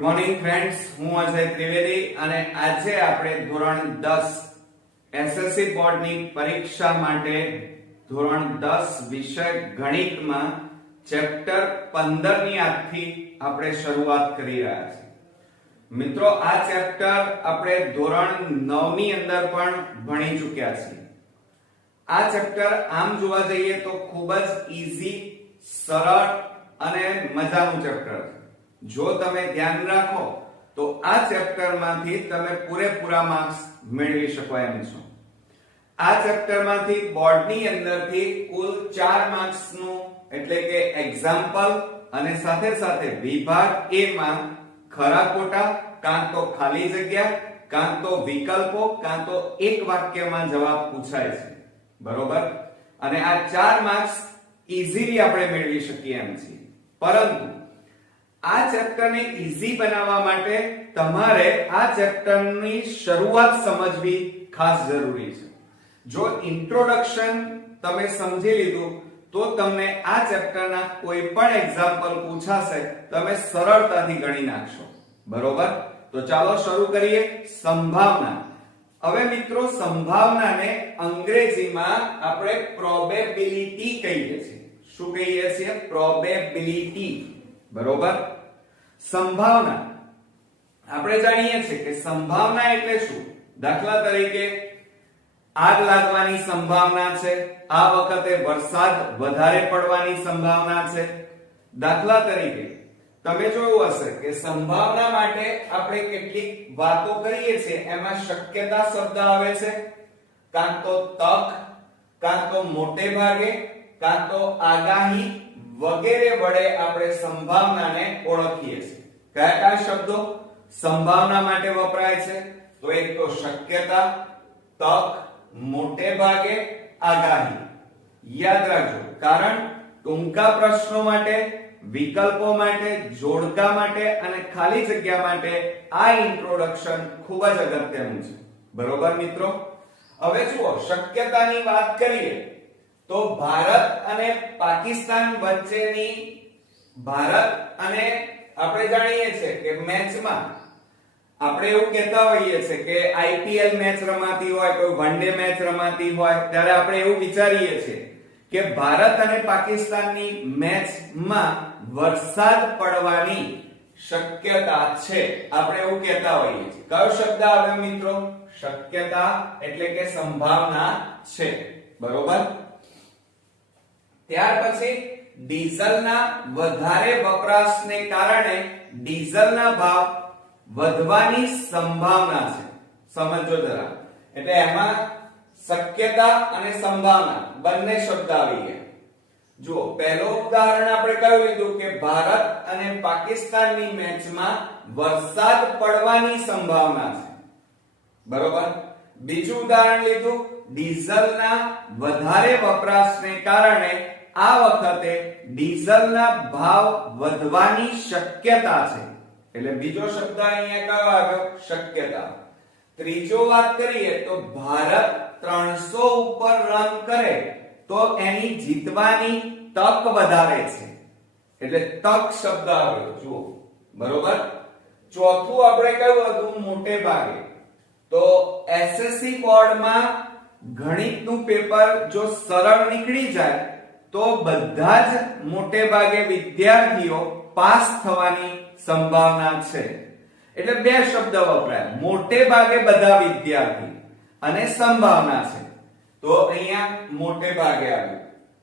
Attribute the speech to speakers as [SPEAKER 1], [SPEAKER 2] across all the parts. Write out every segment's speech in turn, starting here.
[SPEAKER 1] Morning friends હું અજય ત્રિવેદી અને આજે આપણે ધોરણ 10 એસએસસી બોર્ડની પરીક્ષા માટે ધોરણ 10 વિષય ગણિતમાં ચેપ્ટર 15 ની આજથી આપણે શરૂઆત કરી રહ્યા છીએ. મિત્રો, આ ચેપ્ટર આપણે ધોરણ 9 ની અંદર પણ ભણી ચૂક્યા છીએ. આ ચેપ્ટર આમ જોવા જઈએ તો ખૂબ જ ઈઝી સરળ અને મજાનું ચેપ્ટર છે. જો તમે ધ્યાન રાખો, તો આ ચેપ્ટરમાંથી તમે પૂરેપૂરા માર્ક્સ મેળવી શકો એમ છો. આ ચેપ્ટરમાંથી બોર્ડની અંદરથી કુલ 4 માર્ક્સનું, એટલે કે એક્ઝામ્પલ અને સાથે સાથે વિભાગ એ માં ખરા ખોટા, કાં તો ખાલી જગ્યા, કાં તો વિકલ્પો, કાં તો એક વાક્યમાં જવાબ પૂછાય છે. બરોબર? અને આ ચાર માર્ક્સ ઈઝીલી આપણે મેળવી શકીએ એમ છીએ. પરંતુ આ ચેપ્ટરને ઈઝી બનાવવા માટે તમારે આ ચેપ્ટરની શરૂઆત સમજવી ખાસ જરૂરી છે. જો ઇન્ટ્રોડક્શન તમે સમજી લીધું, તો તમને આ ચેપ્ટરના કોઈ પણ એક્ઝામ્પલ પૂછાશે, તમે સરળતાથી ગણી નાખશો. બરોબર? તો ચાલો શરૂ કરીએ સંભાવના. હવે મિત્રો, સંભાવનાને અંગ્રેજીમાં આપણે પ્રોબેબિલિટી કહીએ છીએ. શું કહીએ છીએ? પ્રોબેબિલિટી બરોબર? સંભાવના. આપણે જાણીએ છીએ કે સંભાવના એટલે શું? દાખલા તરીકે, આગ લાગવાની સંભાવના છે, આ વખતે વરસાદ વધારે પડવાની સંભાવના છે. દાખલા તરીકે, તમે જોયું હશે કે સંભાવના માટે આપણે કેટલીક વાતો કરીએ છીએ, એમાં શક્યતા શબ્દ આવે છે. કાં તો તક, કાં તો મોટે ભાગે, કાં તો આગાહી વગેરે વડે આપણે સંભાવનાને ઓળખીએ છીએ. કયા કયા શબ્દો સંભાવના માટે વપરાય છે? તો એક તો શક્યતા, તક, મોટે ભાગે આગાહી. યાદ રાખજો, કારણ ટૂંકા પ્રશ્નો માટે, વિકલ્પો માટે, જોડકા માટે અને ખાલી જગ્યા માટે આ ઇન્ટ્રોડક્શન ખૂબ જ અગત્યનું છે. બરોબર મિત્રો? હવે જુઓ, શક્યતાની વાત કરીએ. તો ભારત અને પાકિસ્તાન વચ્ચેની ભારત અને આપણે જાણીએ છીએ કે મેચમાં આપણે એવું કહેતા હોઈએ છીએ કે આઈપીએલ મેચ રમાતી હોય, કોઈ વનડે મેચ રમાતી હોય, ત્યારે આપણે એવું વિચારીએ છીએ કે ભારત અને પાકિસ્તાનની મેચમાં વરસાદ પડવાની શક્યતા છે. આપણે એવું કહેતા હોઈએ છીએ. કયો શબ્દ આવે મિત્રો? શક્યતા એટલે કે સંભાવના છે. બરોબર? ત્યાર પછી ડીઝલના વધારે વપરાશને કારણે ડીઝલના ભાવ વધવાની સંભાવના છે. સમજો જરા. એટલે એમાં શક્યતા અને સંભાવના, બંને શબ્દ આવી ગયા. જુઓ, પહેલો ઉદાહરણ આપણે કહ્યું લીધું કે ભારત અને પાકિસ્તાનની મેચમાં વરસાદ પડવાની સંભાવના છે. બરોબર? બીજું ઉદાહરણ લીધું, ડીઝલના વધારે વપરાશને કારણે આ વખતે ડીઝલના ભાવ વધવાની શક્યતા છે. એટલે બીજો શબ્દ અહીંયા કયો આવ્યો શક્યતા. ત્રીજો વાત કરીએ તો ભારત 300 ઉપર રન કરે તો એની જીતવાની તક વધારે છે. એટલે તક શબ્દ આવ્યો જુઓ. બરોબર? ચોથું આપણે કયું હતું? મોટે ભાગે. તો એસએસસી બોર્ડમાં ગણિતનું પેપર જો સરળ નીકળી જાય તો બધા જ મોટે ભાગે વિદ્યાર્થીઓ પાસ થવાની સંભાવના છે. એટલે બે શબ્દ વપરાય. મોટે ભાગે બધા વિદ્યાર્થી અને સંભાવના છે. તો અહીંયા મોટે ભાગે આવ્યું.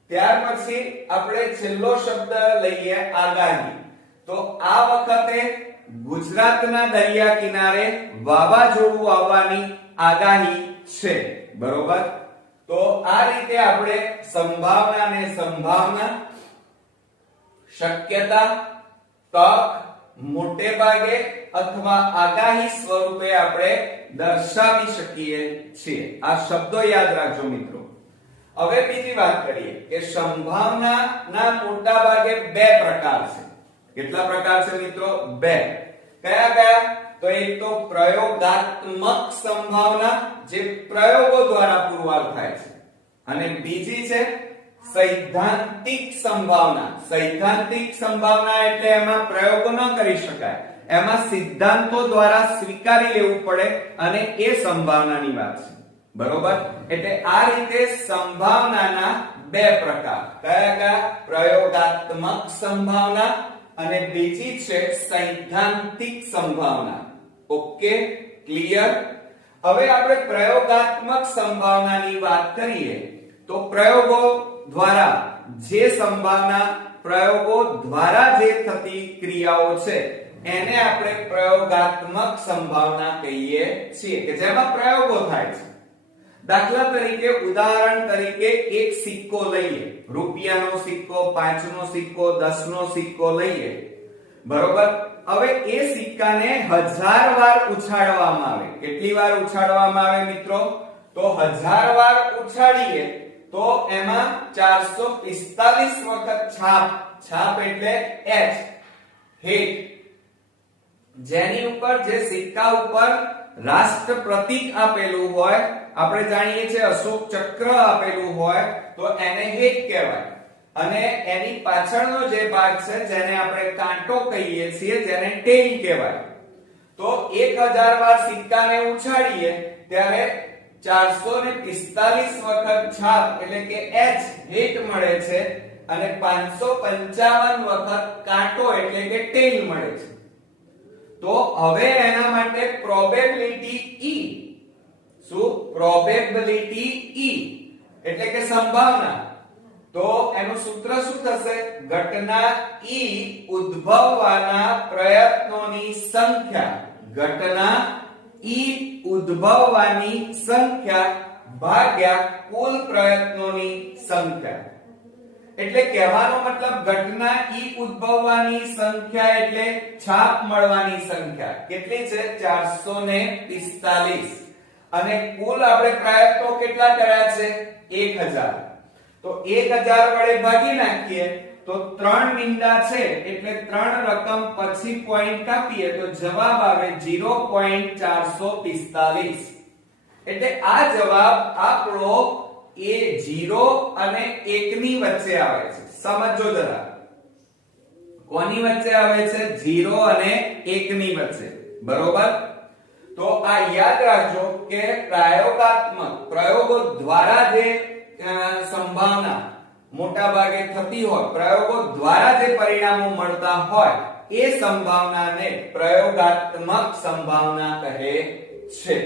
[SPEAKER 1] ત્યાર પછી આપણે છેલ્લો શબ્દ લઈએ આગાહી. તો આ વખતે ગુજરાતના દરિયા કિનારે વાવાઝોડું આવવાની આગાહી છે. બરોબર? તો આ રીતે આપણે સંભાવના અને સંભાવના, શક્યતા, તક, મોટે ભાગે અથવા આગાહી સ્વરૂપે આપણે દર્શાવી શકીએ છીએ. આ શબ્દો યાદ રાખજો મિત્રો. હવે બીજી વાત કરીએ કે સંભાવનાના મોટા ભાગે બે પ્રકાર છે. કેટલા પ્રકાર છે મિત્રો? બે. કયા કયા? તો એક તો પ્રયોગાત્મક સંભાવના જે પ્રયોગો દ્વારા પુરવાર થાય છે. અને બીજી છે સૈદ્ધાંતિક સંભાવના. સૈદ્ધાંતિક સંભાવના એટલે એમાં પ્રયોગો ન કરી શકાય. એમાં સિદ્ધાંતો દ્વારા સ્વીકારી લેવું પડે અને એ સંભાવનાની વાત છે. બરોબર? એટલે આ રીતે સંભાવનાના બે પ્રકાર. કયા કયા? પ્રયોગાત્મક સંભાવના અને બીજી છે સૈદ્ધાંતિક સંભાવના. ઓકે ક્લિયર હવે આપણે પ્રયોગાત્મક સંભાવનાની વાત કરીએ. તો પ્રયોગો દ્વારા જે સંભાવના, પ્રયોગો દ્વારા જે થતી ક્રિયાઓ છે, એને આપણે પ્રયોગાત્મક સંભાવના કહીએ છીએ કે જેમાં પ્રયોગો થાય છે. દાખલા તરીકે, ઉદાહરણ તરીકે એક સિક્કો લઈએ. રૂપિયાનો સિક્કો, પાંચનો સિક્કો, દસનો સિક્કો લઈએ. બરોબર? હવે એ સિક્કાને હજાર વાર ઉછાળવામાં આવે. કેટલી વાર ઉછાળવામાં આવે મિત્રો? તો હજાર વાર ઉછાળીએ તો એમાં 445 વખત છાપ. છાપ એટલે એચ હિટ જેની ઉપર, જે સિક્કા ઉપર રાષ્ટ્ર પ્રતીક આપેલું હોય, આપણે જાણીએ છીએ અશોક ચક્ર આપેલું હોય, તો એને હેટ કહેવાય. અને એની પાછળનો જે ભાગ છે, જેને આપણે કાંટો કહીએ છીએ, જેને ટેલ કહેવાય. તો 1000 વાર સિક્કાને ઉછાળીએ, ત્યારે 445 વખત છાપ, એટલે કે H હિટ મળે છે, અને 555 વખત કાંટો, એટલે કે ટેલ મળે છે. તો હવે એના માટે પ્રોબેબિલિટી E. શું? Probability E. એટલે કે સંભાવના. તો એનું સૂત્ર શું થશે? ઘટના E ઉદ્ભવવાના પ્રયત્નોની સંખ્યા. ઘટના E ઉદ્ભવવાની સંખ્યા ભાગ્યા કુલ પ્રયત્નોની સંખ્યા. એટલે કહેવાનો મતલબ ઘટના ઈ ઉદ્ભવવાની સંખ્યા એટલે છાપ મળવાની સંખ્યા. કેટલી છે? 445 અને કુલ આપણે પ્રયત્નો કેટલા કર્યા છે? 1000 તો 1000 વડે ભાગી નાખીએ તો 3 મીંડા છે, એટલે 3 રકમ પછી પોઈન્ટ કાપીએ તો જવાબ આવે 0.445 એટલે આ જવાબ આપણો એ 0 અને 1 ની વચ્ચે આવે છે. સમજો જરા. કોની વચ્ચે આવે છે? 0 અને 1 ની વચ્ચે. બરોબર? તો આ યાદ રાખજો કે પ્રયોગાત્મક પ્રયોગો દ્વારા જે સંભાવના મોટા ભાગે થતી હોય. પ્રયોગો દ્વારા જે પરિણામો મળતા હોય, એ સંભાવનાને પ્રયોગાત્મક સંભાવના કહે છે.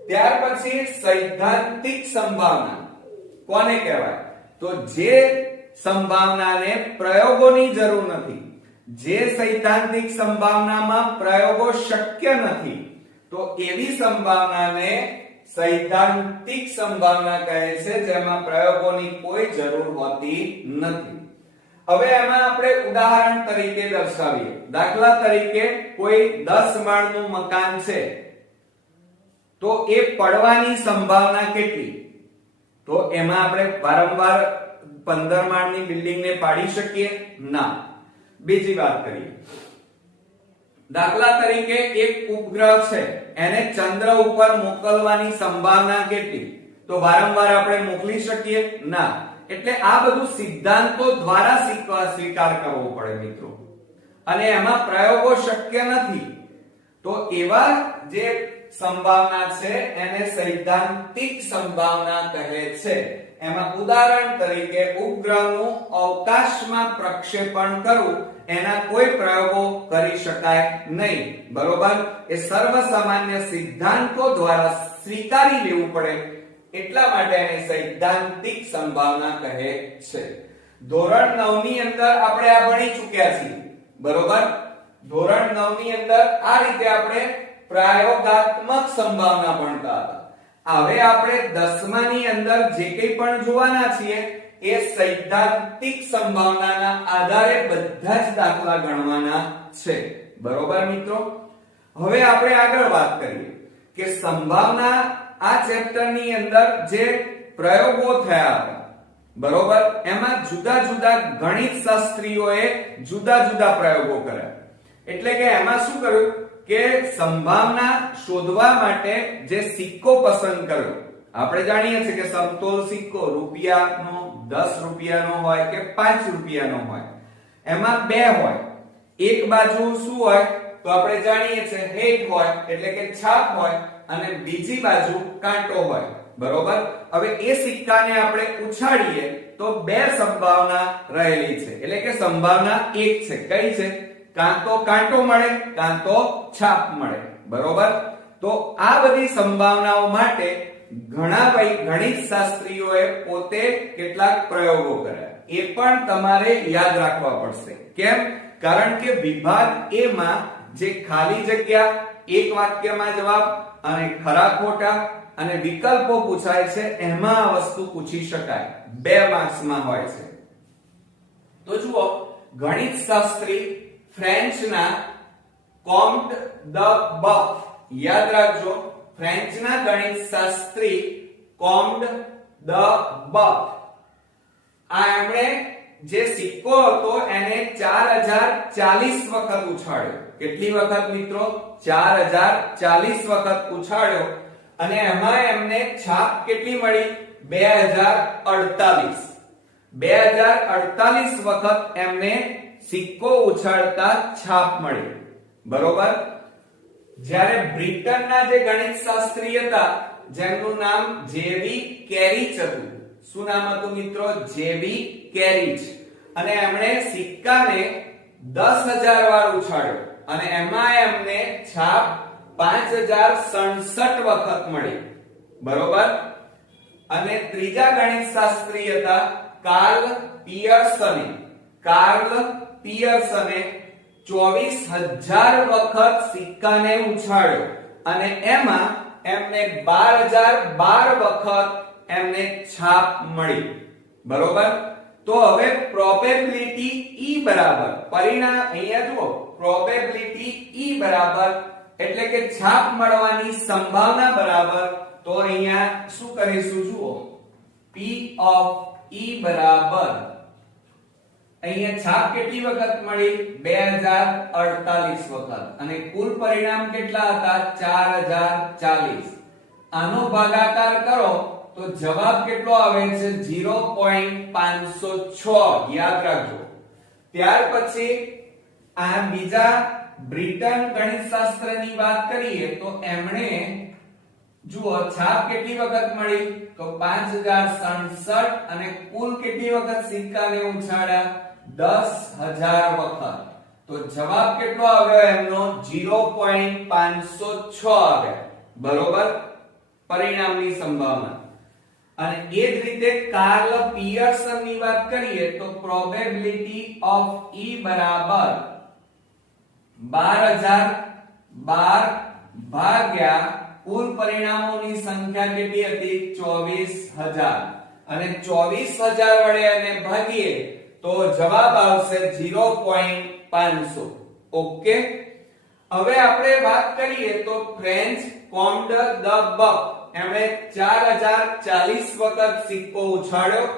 [SPEAKER 1] ત્યાર પછી સૈદ્ધાંતિક સંભાવના. કોને કહેવાય? તો જે સંભાવનાને પ્રયોગોની જરૂર નથી, જે સૈદ્ધાંતિક સંભાવનામાં પ્રયોગો શક્ય નથી, તો એવી સંભાવનાને સૈદ્ધાંતિક સંભાવના કહે છે, જેમાં પ્રયોગોની કોઈ જરૂર હોતી નથી. હવે એમાં આપણે ઉદાહરણ તરીકે દર્શાવીએ. દાખલા તરીકે કોઈ 10 માળનું મકાન છે, તો એ પડવાની સંભાવના કેટલી? તો એમાં આપણે વારંવાર 15 માળની બિલ્ડિંગને પાડી શકીએ? ના. બીજી વાત કરીએ. દાખલા તરીકે એક ઉપગ્રહ છે એને ચંદ્ર ઉપર મોકલવાની સંભાવના કેટલી? તો વારંવાર આપણે મોકલી શકીએ? ના. એટલે આ બધું સિદ્ધાંતો દ્વારા સ્વીકાર કરવો પડે મિત્રો. અને એમાં પ્રયોગો શક્ય નથી. તો એવા જે સંભાવના છે, એને સૈદ્ધાંતિક સંભાવના કહે છે. એમાં ઉદાહરણ તરીકે ઉપગ્રહનું અવકાશમાં પ્રક્ષેપણ કરવું એના કોઈ પ્રયોગો કરી શકાય નહીં. બરોબર? એ સર્વસામાન્ય સિદ્ધાંતો દ્વારા સ્વીકારી લેવું પડે, એટલા માટે એને સૈદ્ધાંતિક સંભાવના કહે છે. ધોરણ 9 ની અંદર આપણે આ ભણી ચૂક્યા છીએ. બરોબર? ધોરણ 9 ની અંદર આ રીતે આપણે પ્રયોગાત્મક સંભાવના ભણતા હતા. હવે આપણે દસમાની અંદર જે કંઈ પણ જોવાના છીએ, એ સૈદ્ધાંતિક સંભાવનાના આધારે બધા જ દાખલા ગણવાના છે. બરોબર મિત્રો? હવે આપણે આગળ વાત કરીએ કે સંભાવના આ ચેપ્ટરની અંદર જે પ્રયોગો થયા બરોબર? એમાં જુદા જુદા ગણિત શાસ્ત્રીઓએ જુદા જુદા પ્રયોગો કર્યા. એટલે કે એમાં શું કર્યું? કે સંભાવના શોધવા માટે જે સિક્કો પસંદ કર્યો. આપણે જાણીએ છીએ કે સમતોલ સિક્કો રૂપિયાનો, દસ રૂપિયાનો હોય કે પાંચ રૂપિયાનો હોય. એમાં બે હોય. એક બાજુ શું હોય? તો આપણે જાણીએ છીએ હેડ હોય, એટલે કે છાપ હોય, અને બીજી બાજુ કાંટો હોય. બરોબર? હવે એ સિક્કાને આપણે ઉછાળીએ તો બે સંભાવના રહેલી છે. એટલે કે સંભાવના એક છે. કઈ છે? કાં તો કાંટો મળે કાં તો છાપ મળે. બરોબર? તો આ બધી સંભાવનાઓ માટે ઘણા ભાઈ ગણિત શાસ્ત્રીઓએ પોતે કેટલાક પ્રયોગો કર્યા. એ પણ તમારે યાદ રાખવા પડશે. કેમ? કારણ કે વિભાગ એમાં જે ખાલી જગ્યા, એક વાક્યમાં જવાબ અને ખરા ખોટા અને વિકલ્પો પૂછાય છે, એમાં આ વસ્તુ પૂછી શકાય. બે માર્ક્સમાં હોય છે. તો જુઓ, ગણિત શાસ્ત્રી ફ્રેન્ચના કોમ્ટ ધ બફ. યાદ રાખજો ફ્રેન્ચના ગણિત શાસ્ત્રી કોમ્ડ ધ બફ. આ એમણે જે સિક્કો હતો, એને 4040 વખત ઉછાળ્યો. કેટલી વખત મિત્રો? 4040 વખત ઉછાળ્યો. અને એમાં એમને છાપ કેટલી મળી? 2048 2048 વખત એમને સિક્કો ઉછાળતા છાપ મળી. બરોબર? જ્યારે બ્રિટનના જે ગણિત શાસ્ત્રી હતા જેમનું નામ જેવી કેરીચ હતું. શું નામ હતું મિત્રો? જેવી કેરીચ અને એમણે સિક્કાને 10000 વાર ઉછાળ્યો. અને એમાં એમને છાપ 5067 વખત મળી. બરોબર? અને ત્રીજા ગણિત શાસ્ત્રી હતા કાર્લ પિયર્સન. કાર્લ પિયર્સને હજાર વખત સિક્કાને ઉછાળ્યો અને એમાં એમને બાર હજાર બાર વખત એમને છાપ મળી. બરોબર? તો હવે પ્રોબેબિલિટી ઈ બરાબર. પરિણામ અહીંયા જુઓ. પ્રોબેબિલિટી ઈ બરાબર એટલે કે છાપ મળવાની સંભાવના બરાબર. તો અહીંયા શું કરીશું જુઓ. P ઓફ E બરાબર. અહીંયા છાપ કેટલી વખત મળી? 2048 વખત. અને કુલ પરિણામ કેટલા હતા? 4040 આનો ભાગાકાર કરો તો જવાબ કેટલો આવે છે? 0.506 યાદ રાખજો. ત્યાર પછી આ બીજા બ્રિટન ગણિતશાસ્ત્રની વાત કરીએ તો એમણે, જુઓ, છાપ કેટલી વખત મળી? તો 5067 અને કુલ કેટલી વખત સિક્કાને ઉછાળ્યા? 10000 વખત. તો જવાબ કેટલો આવ્યો એમનો? 0.506 આવ્યો. બરોબર? પરિણામની સંભાવના. અને એ જ રીતે કાર્લ પિયર્સનની વાત કરીએ તો પ્રોબેબિલિટી ઓફ ઈ બરાબર 12012 ભાગ્યા કુલ પરિણામોની સંખ્યા કેટલી હતી? ચોવીસ હજાર. અને ચોવીસ હજાર વડે એને ભાગીએ તો જવાબ આવશે 0.500 ઓકે? હવે આપણે વાત કરીએ તો ફ્રેન્ચ કોમ્ડ ધ બક. એમણે 4040 વખત સિક્કો ઉછાળ્યો.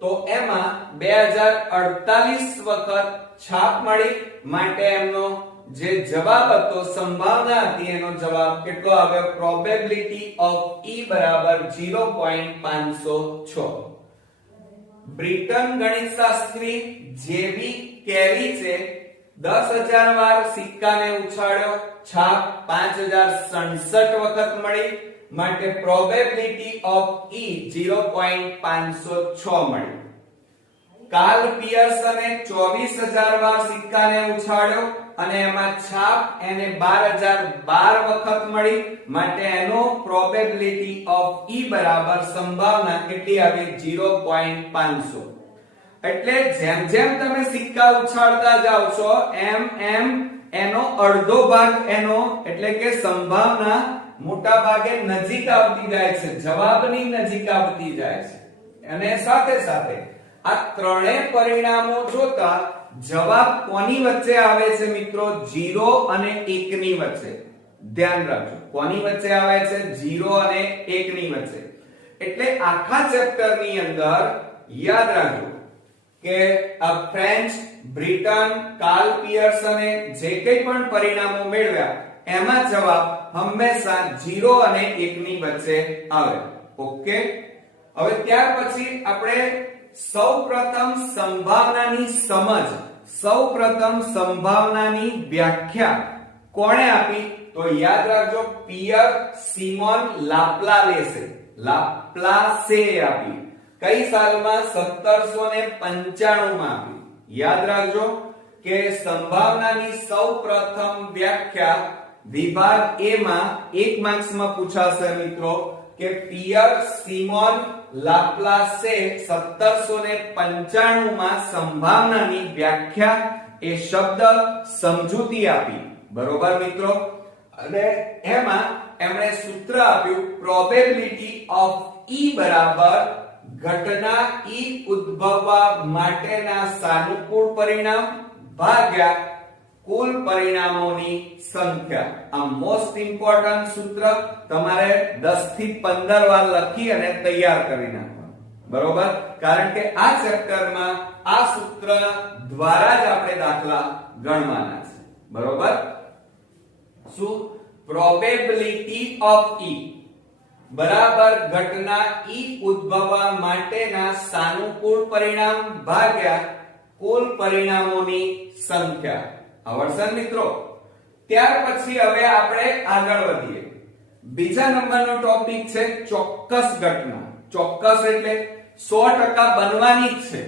[SPEAKER 1] તો એમાં 2048 વખત છાપ મળી. માટે એમનો જે જવાબ હતો, સંભાવના હતી, એનો જવાબ કેટલો આવ્યો? પ્રોબેબિલિટી ઓફ E બરાબર 0.506 બ્રિટન ગણિતશાસ્ત્રી જેબી કેરીચે 10000 વાર સિક્કાને ઉછાળ્યો, છાપ 5067 વખત મળી, માટે probability of E zero point પાંચસો છ મળી. કાર્લ પિયર્સને 24000 વાર સિક્કાને ઉછાળ્યો અને એમાં છાપ એને 12012 વખત મળી માટે એનો પ્રોબેબિલિટી ઓફ E બરાબર સંભાવના કેટલી આવે? 0.500 એટલે જેમ જેમ તમે સિક્કા ઉછાળતા જાવ છો, એમ એમ એનો અડધો ભાગ એનો, એટલે કે સંભાવના મોટા ભાગે નજીક આવતી જાય છે, જવાબની નજીક આવતી જાય છે. અને સાથે સાથે આ ત્રણેય પરિણામો જોતા જવાબ કોની વચ્ચે આવે છે મિત્રો? 0 અને 1 ની વચ્ચે. ધ્યાન રાખજો. કોની વચ્ચે આવે છે? 0 અને 1 ની વચ્ચે. એટલે આખા ચેપ્ટરની અંદર યાદ રાખજો કે આ ફ્રેન્ચ, બ્રિટન, કાર્લ પિયર્સને જે કંઈ પણ પરિણામો મેળવ્યા, એમાં જવાબ હંમેશા 0 અને 1 ની વચ્ચે આવે. ઓકે? હવે ત્યાર પછી આપણે સૌપ્રથમ સંભાવનાની સમજ, સૌપ્રથમ સંભાવનાની વ્યાખ્યા કોણે આપી? તો યાદ રાખજો, પિયર સિમોન લાપ્લાલેસે. લાપ્લાસે આપી. કઈ સાલમાં? 1795 માં આપી. યાદ રાખજો કે સંભાવનાની સૌપ્રથમ વ્યાખ્યા વિભાગ એમાં એક માર્ક્સમાં પૂછાશે મિત્રો કે પિયર સિમોન લાપ્લાસે 1795 માં સંભાવનાની વ્યાખ્યા એ શબ્દ સમજૂતી આપી. બરોબર મિત્રો? અને એમાં એમણે સૂત્ર આપ્યું પ્રોબેબિલિટી ઓફ ઈ બરાબર ઘટના ઈ ઉદ્ભવવા માટેના સાનુકૂળ પરિણામ ભાગ્યા કુલ પરિણામોની સંખ્યા. આ મોસ્ટ ઇમ્પોર્ટન્ટ સૂત્ર તમારે 10 થી 15 વાર લખી અને તૈયાર કરી નાખવાનું. બરોબર? કારણ કે આ ચેપ્ટરમાં આ સૂત્ર દ્વારા જ આપણે દાખલા ગણવાના છે. બરોબર? શું? પ્રોબેબિલિટી ઓફ ઈ બરાબર ઘટના ઈ ઉદ્ભવવા માટેના સાનુકૂળ પરિણામ ભાગ્યા કુલ પરિણામોની સંખ્યા. આવડશે મિત્રો, ત્યાર પછી હવે આપણે આગળ વધીએ. બીજા નંબરનો ટોપિક છે ચોક્કસ ઘટના. ચોક્કસ એટલે 100% બનવાની જ છે.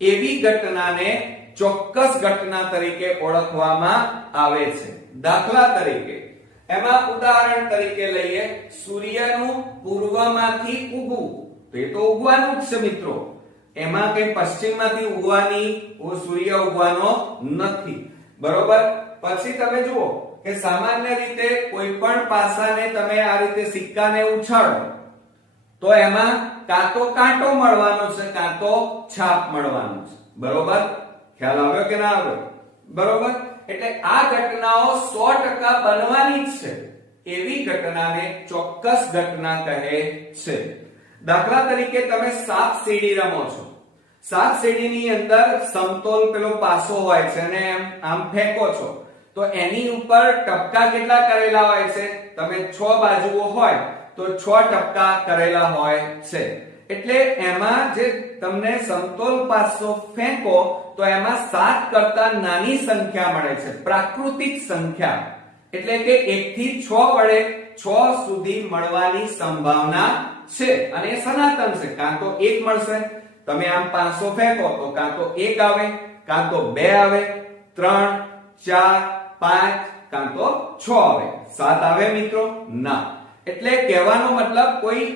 [SPEAKER 1] એવી ઘટનાને ચોક્કસ ઘટના તરીકે ઓળખવામાં આવે છે. દાખલા તરીકે, એમાં ઉદાહરણ તરીકે લઈએ, સૂર્યનું પૂર્વમાંથી ઉગવું. તો એ તો ઉગવાનું જ છે મિત્રો. એમાં કઈ પશ્ચિમમાંથી ઉગવાની સૂર્ય ઉગવાનો નથી. બરોબર? પછી તમે જુઓ કે સામાન્ય રીતે કોઈ પણ પાસાને તમે આ રીતે સિક્કાને ઉછાળો. તો એમાં કાં તો કાંટો મળવાનો છે, કાં તો છાપ મળવાનો છે. બરોબર? ખ્યાલ આવ્યો કે ના આવ્યો? બરોબર? એટલે આ ઘટનાઓ 100% બનવાની જ છે. એવી ઘટનાને ચોક્કસ ઘટના કહે છે. દાખલા તરીકે તમે સાપ સીડી રમો છો. સાત સીડીની અંદર સમતોલ પેલો પાસો હોય છે અને એમ આમ ફેંકો છો. તો એની ઉપર ટપકા કેટલા કરેલા હોય છે? તમે છ બાજુઓ હોય તો છ ટપકા કરેલા હોય છે. એટલે એમાં જે તમને સમતોલ પાસો ફેંકો, તો એમાં સાત કરતા નાની સંખ્યા મળે છે. પ્રાકૃતિક સંખ્યા. એટલે કે એક થી છ વડે છ સુધી મળવાની સંભાવના છે. અને સનાતન છે. કાં તો એક મળશે તમે આમ 500 ફેંકો તો કાં તો એક આવે, કાં તો બે આવે, ત્રણ, ચાર, પાંચ, કાં તો છ આવે. સાત આવે મિત્રો? ના. એટલે કહેવાનો મતલબ કોઈ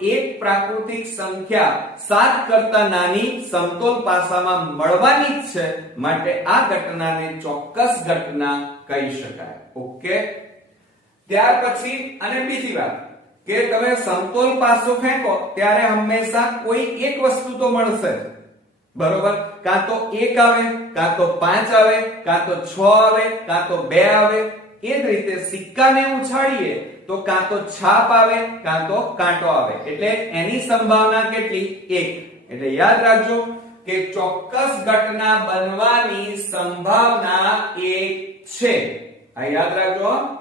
[SPEAKER 1] એક પ્રાકૃતિક સંખ્યા સાત કરતા નાની સમતોલ પાસામાં મળવાની જ છે માટે આ ઘટનાને ચોક્કસ ઘટના કહી શકાય. ઓકે? ત્યાર પછી, અને બીજી વાત. કે તમે સમતોલ પાસો ફેંકો, ત્યારે હંમેશા કોઈ એક વસ્તુ તો મળશે. બરોબર? કાં તો એક આવે, કાં તો પાંચ આવે, કાં તો છ આવે, કાં તો બે આવે. એ જ રીતે સિક્કાને ઉછાળીએ, તો કાં તો છાપ આવે, કાં તો કાંટો આવે. એટલે એની સંભાવના કેટલી? એક. એટલે યાદ રાખજો કે ચોક્કસ ઘટના બનવાની સંભાવના એક છે. આ યાદ રાખજો.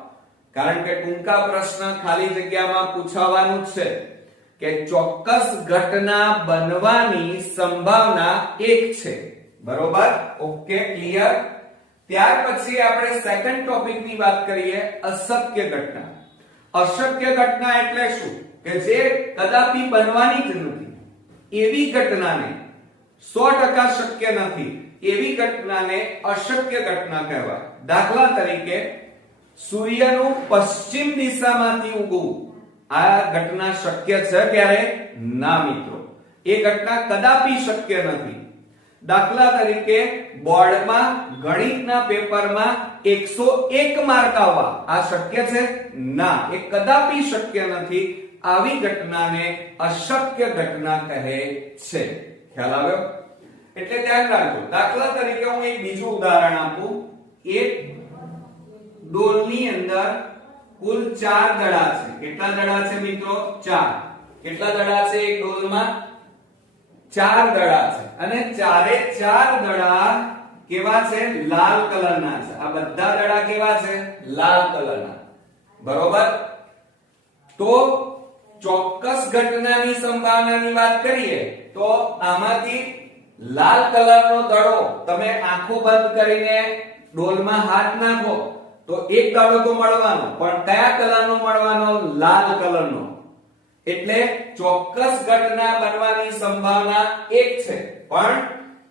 [SPEAKER 1] કારણ કે ટૂંકા પ્રશ્ન ખાલી જગ્યામાં પૂછાવાનું છે કે ચોક્કસ ઘટના બનવાની સંભાવના એક છે. બરોબર? Okay, clear? ત્યાર પછી આપણે સેકન્ડ ટોપિકની વાત કરીએ, અશક્ય ઘટના. અશક્ય ઘટના એટલે શું? કે જે કદાપી બનવાની જ નથી. એવી ઘટનાને 100% શક્ય નથી. એવી ઘટનાને અશક્ય ઘટના કહેવાય. દાખલા તરીકે સૂર્યનું પશ્ચિમ દિશામાંથી ઉગવું આ ઘટના શક્ય છે ક્યારે ના, મિત્રો. એ ઘટના કદાપી શક્ય નથી. દાખલા તરીકે બોર્ડમાં ગણિતના પેપરમાં 101 માર્ક આવવા. આ શક્ય છે? ના, એ કદાપી શક્ય નથી. આવી ઘટનાને અશક્ય ઘટના કહે છે. ખ્યાલ આવ્યો? એટલે ધ્યાન રાખજો. દાખલા તરીકે હું એક બીજું ઉદાહરણ આપું. એક ડોલની અંદર કુલ ચાર દડા છે. કેટલા દડા છે મિત્રો? ચાર. કેટલા દડા છે એક ડોલમાં? ચાર દડા છે. અને ચારે ચાર દડા કેવા છે? લાલ કલરના છે. આ બધા દડા કેવા છે? લાલ કલરના. બરોબર? તો ચોક્કસ ઘટનાની સંભાવનાની વાત કરીએ તો આમાંથી લાલ કલરનો દડો તમે આંખો બંધ કરીને ડોલમાં હાથ નાખો. તો એક દાડો મળવાનો, પણ કયા કલરનો મળવાનો? લાલ કલરનો. એટલે ચોક્કસ ઘટના બનવાની સંભાવના એક છે. પણ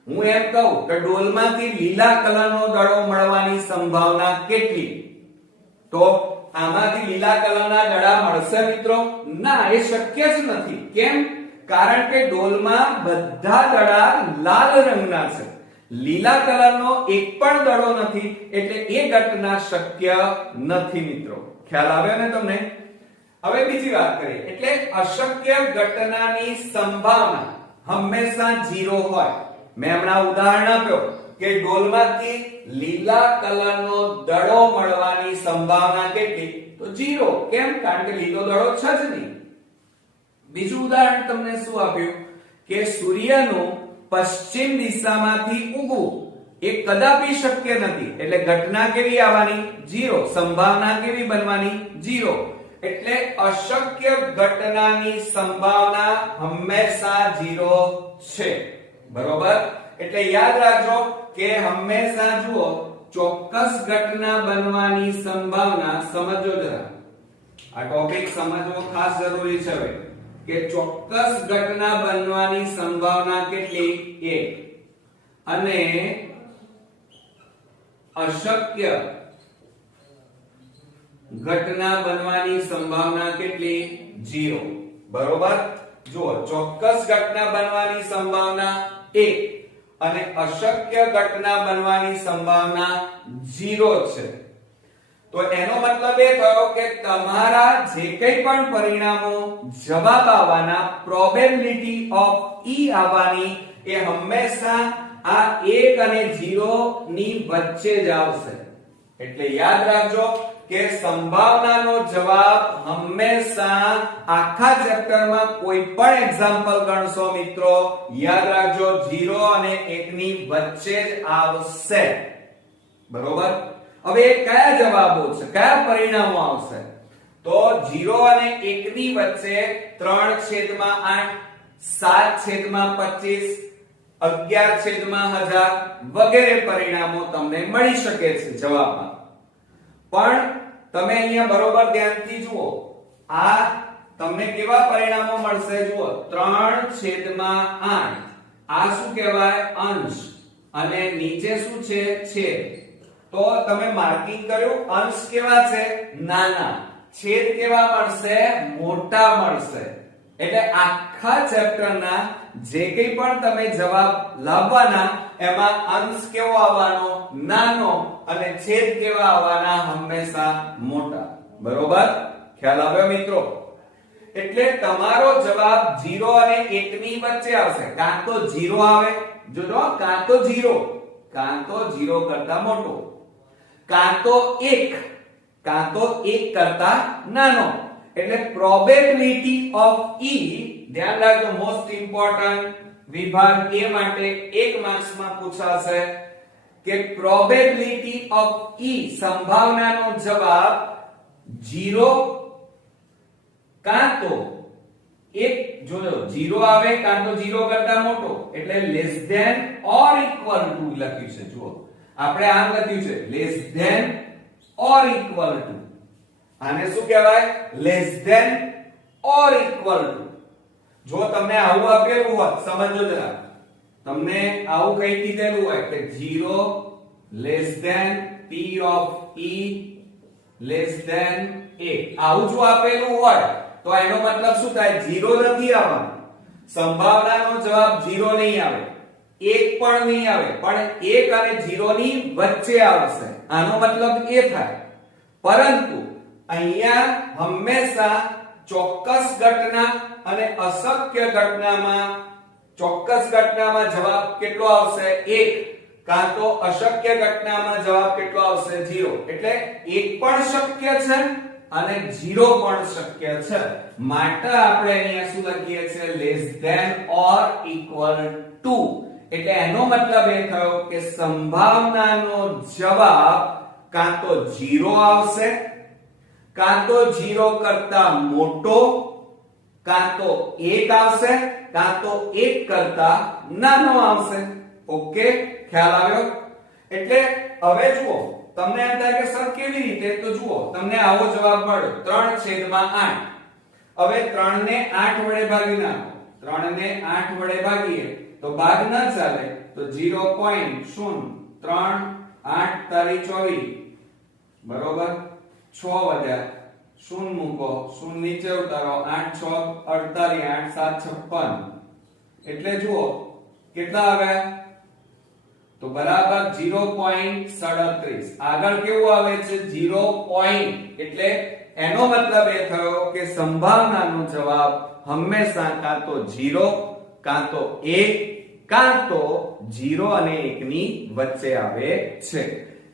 [SPEAKER 1] હું એમ કહું કે ડોલમાંથી લીલા કલરનો દડો મળવાની સંભાવના કેટલી? તો આમાંથી લીલા કલરના દડા મળશે મિત્રો? ના, એ શક્ય જ નથી. કેમ? કારણ કે ડોલમાં બધા દડા લાલ રંગના છે. લીલા કલરનો એક પણ દડો નથી, એટલે એ ઘટના શક્ય નથી મિત્રો. ખ્યાલ આવ્યો ને તમને? હવે બીજી વાત કરીએ. એટલે અશક્ય ઘટનાની સંભાવના હંમેશા 0 હોય. મેં હમણાં ઉદાહરણ આપ્યો કે ડોલમાંથી લીલા કલરનો દડો મળવાની સંભાવના કેટલી? તો 0 કેમ? કારણ કે લીલો દડો છે જ નહીં. બીજું ઉદાહરણ તમને શું આપ્યું? કે સૂર્યનું પશ્ચિમ દિશામાંથી ઉગવું એ કદાપી શક્ય નથી. એટલે ઘટના કેવી આવવાની? જીરો. સંભાવના કેવી બનવાની? 0 એટલે અશક્ય ઘટનાની સંભાવના હંમેશા જીરો છે. બરોબર? એટલે યાદ રાખજો કે હંમેશા જુઓ, ચોક્કસ ઘટના બનવાની સંભાવના સમજો જરા. આ ટોપિક સમજવો ખાસ જરૂરી છે હવે. કે ચોક્કસ ઘટના બનવાની સંભાવના કેટલી? એક. અને અશક્ય ઘટના બનવાની સંભાવના કેટલી? 0 બરોબર? જુઓ, ચોક્કસ ઘટના બનવાની સંભાવના 1 અને અશક્ય ઘટના બનવાની સંભાવના 0 છે. તો એનો મતલબ એ થયો કે તમારા જે કંઈ પણ પરિણામો જવાબ આવવાના પ્રોબેબિલિટી ઓફ ઈ આવવાની એ હંમેશા આ 1 અને 0 ની વચ્ચે જ આવશે. એટલે યાદ રાખજો કે સંભાવનાનો જવાબ હંમેશા આખા ચેપ્ટરમાં કોઈ પણ એક્ઝામ્પલ ગણશો મિત્રો, યાદ રાખજો 0 અને 1 ની વચ્ચે જ આવશે. બરોબર? હવે કયા જવાબો છે? કયા પરિણામો આવશે? તો 0 અને 1 ની વચ્ચે 3 છેદમાં 8 7 છેદમાં 25 11 છેદમાં 1000 વગેરે પરિણામો તમને મળી શકે છે જવાબમાં. પણ તમે અહીંયા બરોબર ધ્યાનથી જુઓ. આ તમને કેવા પરિણામો મળશે? જુઓ 3 છેદમાં 8 આ શું કહેવાય? અંશ. અને નીચે શું છે? છેદ. તો તમે માર્કિંગ કર્યું, અંશ કેવા છે? નાના. છેદ કેવા મળશે? મોટા મળશે. એટલે આખા ચેપ્ટરના જે કંઈ પણ તમે જવાબ લાવવાના, એમાં અંશ કેવો આવવાનો? નાનો. અને છેદ કેવા આવવાના? હંમેશા મોટા. બરોબર? ખ્યાલ આવ્યો મિત્રો? એટલે તમારો જવાબ 0 અને 1 ની વચ્ચે આવશે. કાં તો 0 આવે. જોજો કાં તો 0 કાં તો 0 કરતા મોટો. કાં તો એક, કાં તો એક કરતા નાનો. એટલે પ્રોબેબિલિટી ઓફ ઈ ધ્યાન રાખજો મોસ્ટ ઇમ્પોર્ટન્ટ વિભાગ એ માટે એક માર્ક્સમાં પૂછાશે કે પ્રોબેબિલિટી ઓફ ઈ સંભાવનાનો જવાબ 0 કાં તો એક, જોજો 0 આવે, કાં તો 0 કરતા મોટો. એટલે less than or equal to લખ્યું છે, જુઓ. આપણે આમ લખ્યું છે less than or equal to આને શું કહેવાય? Less than or equal to જો તમને આવું આપેલું હોય, સમજો જરા. તમને આવું કઈ કીધેલું હોય કે 0 less than p of e less than a. આવું જો આપેલું હોય, તો એનો મતલબ શું થાય? 0 નથી આવવાનો. સંભાવનાનો જવાબ 0 નહીં આવે. એક પણ નહીં આવે, પણ એક અને જીરો ની વચ્ચે આવશે. આનો મતલબ એ થાય. પરંતુ અહીંયા હંમેશા ચોક્કસ ઘટના અને અશક્ય ઘટનામાં ચોક્કસ ઘટનામાં જવાબ કેટલો આવશે? એક. કાં તો અશક્ય ઘટનામાં જવાબ કેટલો આવશે? જીરો એટલે એક પણ શક્ય છે અને જીરો પણ શક્ય છે. માટે આપણે અહીંયા શું લખીએ છીએ? Less than or equal to. એટલે એનો મતલબ એ થયો કે સંભાવનાનો જવાબ કાં તો 0 આવશે, કાં તો 0 કરતા મોટો, કાં તો 1 આવશે, કાં તો 1 કરતા નાનો આવશે. ઓકે? ખ્યાલ આવ્યો? એટલે હવે જુઓ, તમને એમ થાય કે, સર, કેવી રીતે? તો જુઓ, તમને આવો જવાબ મળ્યો. ત્રણ છેદમાં આઠ. હવે ત્રણ ને આઠ વડે ભાગી નાખો. ત્રણ ને આઠ વડે ભાગીએ. તો ભાગ ન ચાલે તો 0.0 ત્રણ આઠ તારી ચોવીસ. બરોબર? છ વધ્યા શૂન્ય મૂકો. શૂન નીચે ઉતારો. આઠ, છ, અડતાલીસ, આઠ, સાત, છપ્પન. એટલે જુઓ, કેટલા આવ્યા તો બરાબર 0.37 આગળ કેવું આવે છે? 0. point. એટલે એનો મતલબ એ થયો કે સંભાવનાનો જવાબ હંમેશા કાં તો 0 કાં તો એક કાં તો જીરો અને 1 ની વચ્ચે આવે છે.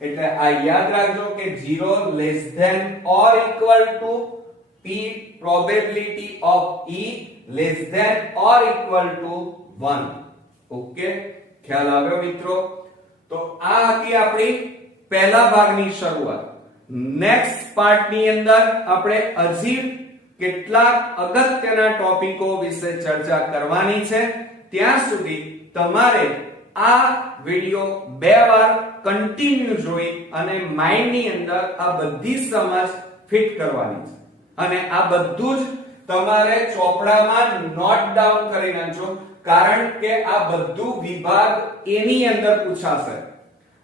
[SPEAKER 1] એટલે આ યાદ રાખજો કે 0 less than or equal to p probability of e less than or equal to 1 okay ખ્યાલ આવ્યો મિત્રો? તો આ હતી આપણી પહેલા ભાગની શરૂઆત. નેક્સ્ટ પાર્ટની અંદર આપણે હજી કેટલાક અગત્યના ટોપિકો વિશે ચર્ચા કરવાની છે. ત્યાં સુધી તમારે આ વિડિયો બે વાર કન્ટિન્યુ જોઈ અને માઇન્ડની અંદર આ બધી સમજ ફિટ કરવાની છે. અને આ બધું જ તમારે ચોપડામાં નોટ ડાઉન કરી નાખજો, કારણ કે આ બધું વિભાગ એની અંદર પૂછાશે.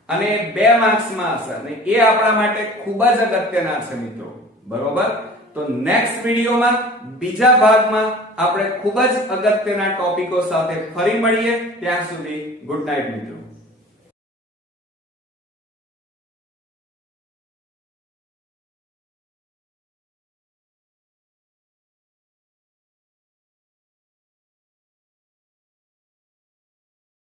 [SPEAKER 1] અને બે માર્ક્સમાં હશે. અને એ આપણા માટે ખૂબ જ અગત્યના છે મિત્રો. બરોબર? તો નેક્સ્ટ વિડીયોમાં બીજા ભાગમાં આપણે ખૂબ જ અગત્યના ટોપિકો સાથે ફરી મળીએ. ત્યાં સુધી ગુડ નાઇટ મિત્રો.